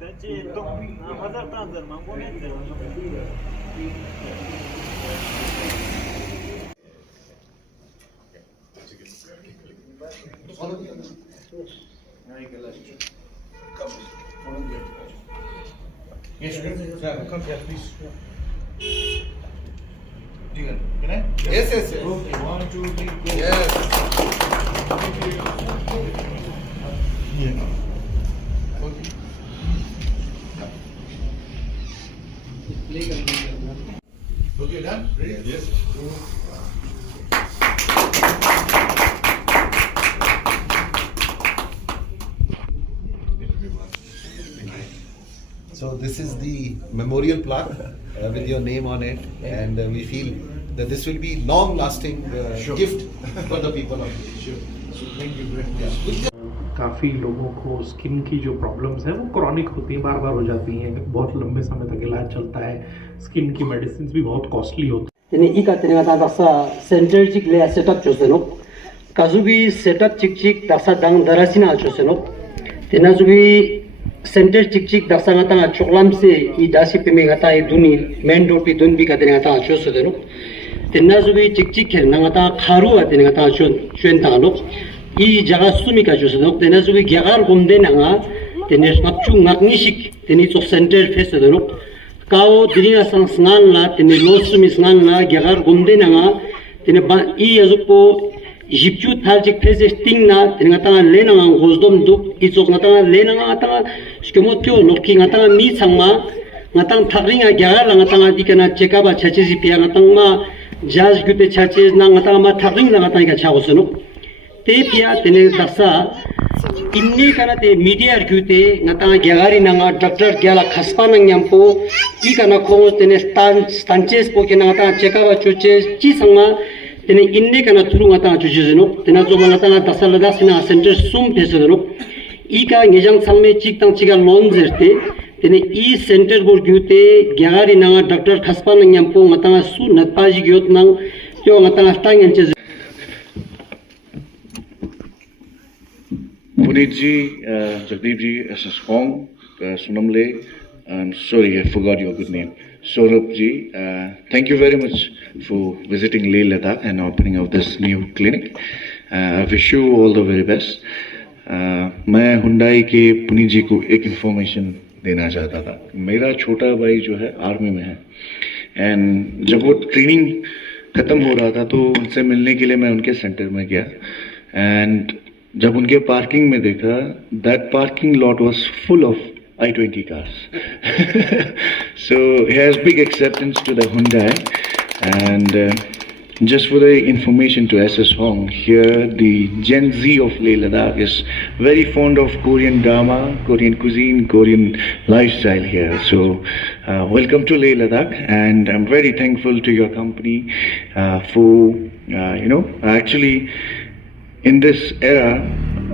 त्याचे तो हजार तास जर मागून येते Yes, sir. Come here, please. Can I? Yes, yes, yes. Okay, 1, 2, 3, go. Yes. Yeah. Okay. Okay, done? Ready? Yes. So this is the memorial plaque with your name on it, and we feel that this will be long-lasting Sure. gift for the people of Sure. So thank you very much. काफ़ी लोगों को skin की जो problems हैं वो chronic होती हैं, बार बार हो जाती हैं, बहुत लंबे समय तक इलाज चलता है, स्किन की मेडिसिन भी बहुत कॉस्टली होती हैं। Ini ika tini ngata daksa center chik le setup choseno. Kazubi setup chik daksa dang darasina choseno. Tina zubi center chik daksa ngata choklam se I dasi pime ngata I duni main road pi dun bi ka tini ngata choseno. Tina zubi chik ker ngata kharu atini ngata chuen tangalo. I jaga sumi ka choseno. Tina zubi gyagar gomde nanga tini ngapchu ngaknishik tini chok center fesedeno. Kao diriya sang sengan la tini losumi sengan la gyagar gomde nanga tini I azupo jipchu thaljik pese sting na tini ngatanga le nanga gozdom duk izok ngatanga le nanga ngatanga skemotyo nokki ngatanga mi sangma ngatang thakringa gyagar la ngatanga dikana chekaba chachezi pia ngatang ma jazz gute chachez na ngatanga ma thakring la ngatanga ka chagosono te pia tini daksa inni kana te media gyute ngata gyagari nanga doctor gyala khaspa nang yampo I kana khong tene stanches po kena ngata chekaba chuche chi sangma tene inni kana thuru ngata chujizeno tena jo ngata dasalada sina center sum peseno I ka ngejang samme chik tang chiga loan zerte tene I center bor gyute gyagari nanga doctor khaspa nang yampo ngata su natpaji gyot nang yo ngata tang enche Puneet ji, Jagdeep ji, SS Hong, Sunam Le, and sorry, I forgot your good name. Saurabh ji, thank you very much for visiting Leh Ladakh and opening of this new clinic. I wish you all the very best. मैं Hyundai के पुनीत जी को एक information देना चाहता था. मेरा छोटा भाई जो है आर्मी में है एंड जब वो ट्रेनिंग खत्म हो रहा था तो उनसे मिलने के लिए मैं उनके सेंटर में गया एंड जब उनके पार्किंग में देखा that parking lot was full of I-20 cars. So he has big acceptance to the Hyundai and just for the information to SS Hong, here the Gen Z of Leh Ladakh is very fond of Korean drama, Korean cuisine, Korean lifestyle here. So welcome to Leh Ladakh and I'm very thankful to your company for actually in this era,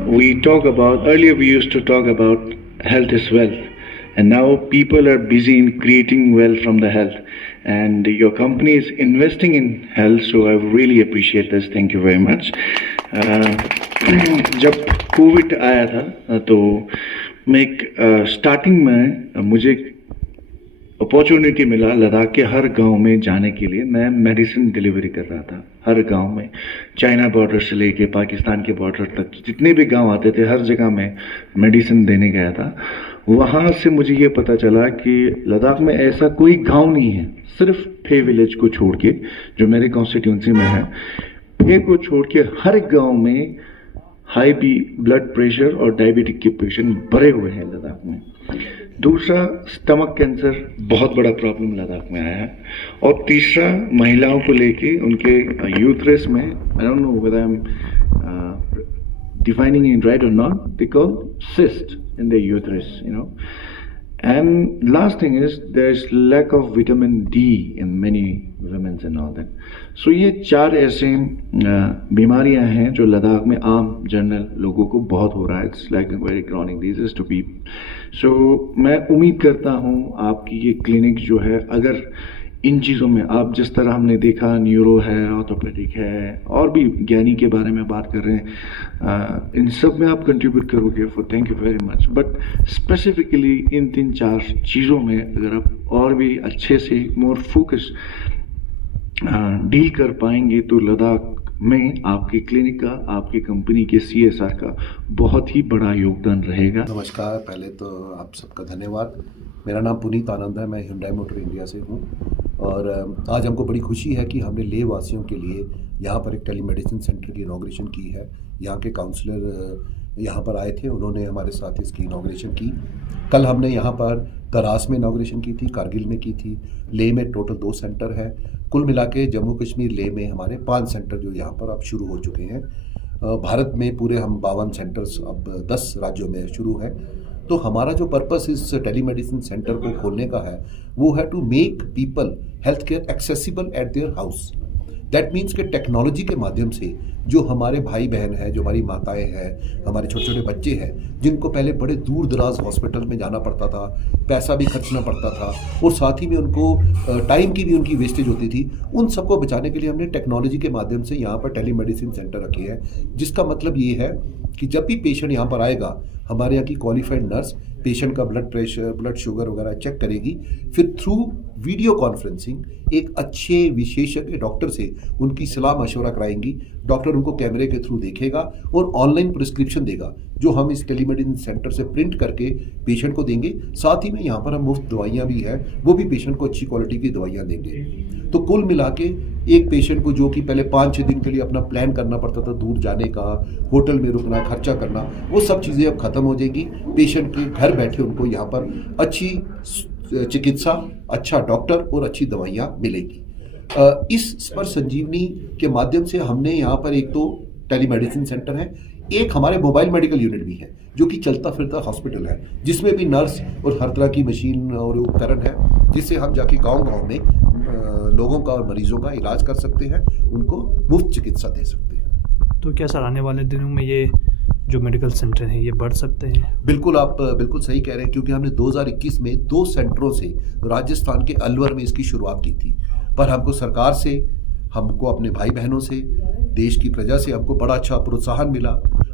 earlier we used to talk about health is wealth, and now people are busy in creating wealth from the health, and your company is investing in health, so I really appreciate this. Thank you very much. जब Covid आया था तो मैं starting में मुझे opportunity मिला लद्दाख के हर गांव में जाने के लिए. मैं मेडिसिन डिलीवरी कर रहा था हर गांव में, चाइना बॉर्डर से लेके पाकिस्तान के बॉर्डर तक जितने भी गांव आते थे हर जगह में मेडिसिन देने गया था. वहां से मुझे ये पता चला कि लद्दाख में ऐसा कोई गांव नहीं है, सिर्फ फे विलेज को छोड़ के जो मेरे कॉन्स्टिट्यूंसी में है, फे को छोड़ के हर गाँव में हाई ब्लड प्रेशर और डायबिटिक के पेशेंट भरे हुए हैं लद्दाख में. दूसरा, स्टमक कैंसर बहुत बड़ा प्रॉब्लम लद्दाख में आया है. और तीसरा, महिलाओं को लेके उनके यूथरस में, I don't know whether I am defining it right or not, they call cyst in the uterus, And last thing is there's lack of vitamin D in many women and all that. So ये चार ऐसे बीमारियां हैं जो लद्दाख में आम general लोगों को बहुत हो रहा है. It's like a very chronic disease to people. So मैं उम्मीद करता हूँ आपकी ये क्लिनिक जो है अगर इन चीज़ों में आप जिस तरह हमने देखा न्यूरो है, ऑर्थोपेडिक है और भी ज्ञानी के बारे में बात कर रहे हैं, इन सब में आप कंट्रीब्यूट करोगे for thank you very much. But specifically in 3-4 चीज़ों में अगर आप और भी अच्छे से मोर फोकस डील कर पाएंगे तो लद्दाख में आपके क्लिनिक का, आपकी कंपनी के CSR का बहुत ही बड़ा योगदान रहेगा। नमस्कार, पहले तो आप सबका धन्यवाद। मेरा नाम पुनीत आनंद है, मैं Hyundai मोटर इंडिया से हूँ और आज हमको बड़ी खुशी है कि हमने लेह वासियों के लिए यहाँ पर एक टेलीमेडिसिन सेंटर की इनॉग्रेशन की है। यहाँ के काउंसलर यहाँ पर आए थे, उन्होंने हमारे साथ इसकी इनॉग्रेशन की। कल हमने यहाँ पर द्रास में इनॉग्रेशन की थी, कारगिल में की थी, लेह में टोटल 2 सेंटर है। कुल मिला के जम्मू कश्मीर लेह में हमारे 5 सेंटर जो यहाँ पर अब शुरू हो चुके हैं। भारत में पूरे हम 52 सेंटर्स अब 10 राज्यों में शुरू है। तो हमारा जो पर्पस इस टेलीमेडिसिन सेंटर को खोलने का है वो है to make people health care accessible at their house. That means कि टेक्नोलॉजी के माध्यम से जो हमारे भाई बहन हैं, जो हमारी माताएं हैं, हमारे छोटे छोटे बच्चे हैं, जिनको पहले बड़े दूर दराज हॉस्पिटल में जाना पड़ता था, पैसा भी खर्चना पड़ता था और साथ ही में उनको टाइम की भी उनकी वेस्टेज होती थी, उन सबको बचाने के लिए हमने टेक्नोलॉजी के माध्यम से यहाँ पर टेलीमेडिसिन सेंटर रखे हैं। जिसका मतलब ये है कि जब भी पेशेंट यहाँ पर आएगा, हमारे यहाँ की क्वालिफाइड नर्स पेशेंट का ब्लड प्रेशर, ब्लड शुगर वगैरह चेक करेगी, फिर थ्रू वीडियो कॉन्फ्रेंसिंग एक अच्छे विशेषज्ञ डॉक्टर से उनकी सलाह मशवरा कराएंगी। डॉक्टर उनको कैमरे के थ्रू देखेगा और ऑनलाइन प्रिस्क्रिप्शन देगा जो हम इस टेलीमेडिसिन सेंटर से प्रिंट करके पेशेंट को देंगे। साथ ही में यहाँ पर हम मुफ्त दवाइयाँ भी हैं, वो भी पेशेंट को अच्छी क्वालिटी की दवाइयाँ देंगे। तो कुल मिला के एक पेशेंट को जो कि पहले 5-6 दिन के लिए अपना प्लान करना पड़ता था, दूर जाने का, होटल में रुकना, खर्चा करना, वो सब चीज़ें अब ख़त्म हो जाएगी। पेशेंट के घर बैठे उनको यहाँ पर अच्छी चिकित्सा, अच्छा डॉक्टर और अच्छी दवाइयाँ मिलेगी। इस स्पर्श संजीवनी के माध्यम से हमने यहाँ पर एक तो टेलीमेडिसिन सेंटर है, एक हमारे मोबाइल मेडिकल यूनिट भी है जो कि चलता फिरता हॉस्पिटल है, जिसमें भी नर्स और हर तरह की मशीन और उपकरण है, जिससे हम जाके गांव-गांव में लोगों का और मरीजों का इलाज कर सकते हैं, उनको मुफ्त चिकित्सा दे सकते हैं। तो क्या सर आने वाले दिनों में ये जो मेडिकल सेंटर हैं ये बढ़ सकते हैं? बिल्कुल, आप बिल्कुल सही कह रहे हैं, क्योंकि हमने 2021 में 2 सेंटरों से राजस्थान के अलवर में इसकी शुरुआत की थी, पर हमको सरकार से, हमको अपने भाई बहनों से, देश की प्रजा से हमको बड़ा अच्छा प्रोत्साहन मिला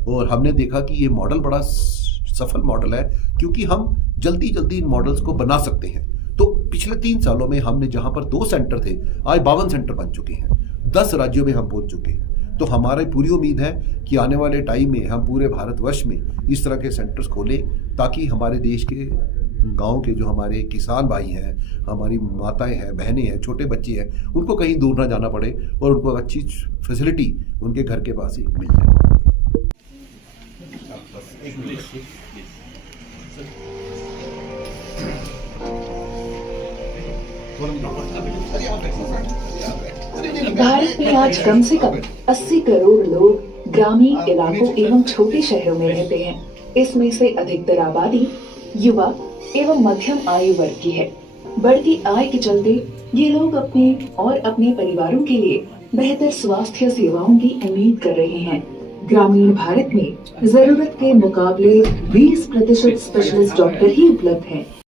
और हमने देखा कि ये मॉडल बड़ा सफल मॉडल है, क्योंकि हम जल्दी जल्दी इन मॉडल्स को बना सकते हैं। तो पिछले 3 सालों में हमने जहां पर 2 सेंटर थे, आज 52 सेंटर बन चुके हैं, 10 राज्यों में हम पहुंच चुके हैं। तो हमारी पूरी उम्मीद है कि आने वाले टाइम में हम पूरे भारतवर्ष में इस तरह के सेंटर्स खोलें, ताकि हमारे देश के गांव के जो हमारे किसान भाई हैं, हमारी माताएं हैं, बहनें हैं, छोटे बच्चे हैं, उनको कहीं दूर ना जाना पड़े और उनको अच्छी फैसिलिटी उनके घर के पास ही मिल जाए। भारत में आज कम से कम 80 करोड़ लोग ग्रामीण इलाकों एवं छोटे शहरों में रहते हैं। इसमें से अधिकतर आबादी युवा एवं मध्यम आयु वर्ग की है। बढ़ती आय के चलते ये लोग अपने और अपने परिवारों के लिए बेहतर स्वास्थ्य सेवाओं की उम्मीद कर रहे हैं। ग्रामीण भारत में जरूरत के मुकाबले 20% स्पेशलिस्ट डॉक्टर ही उपलब्ध हैं।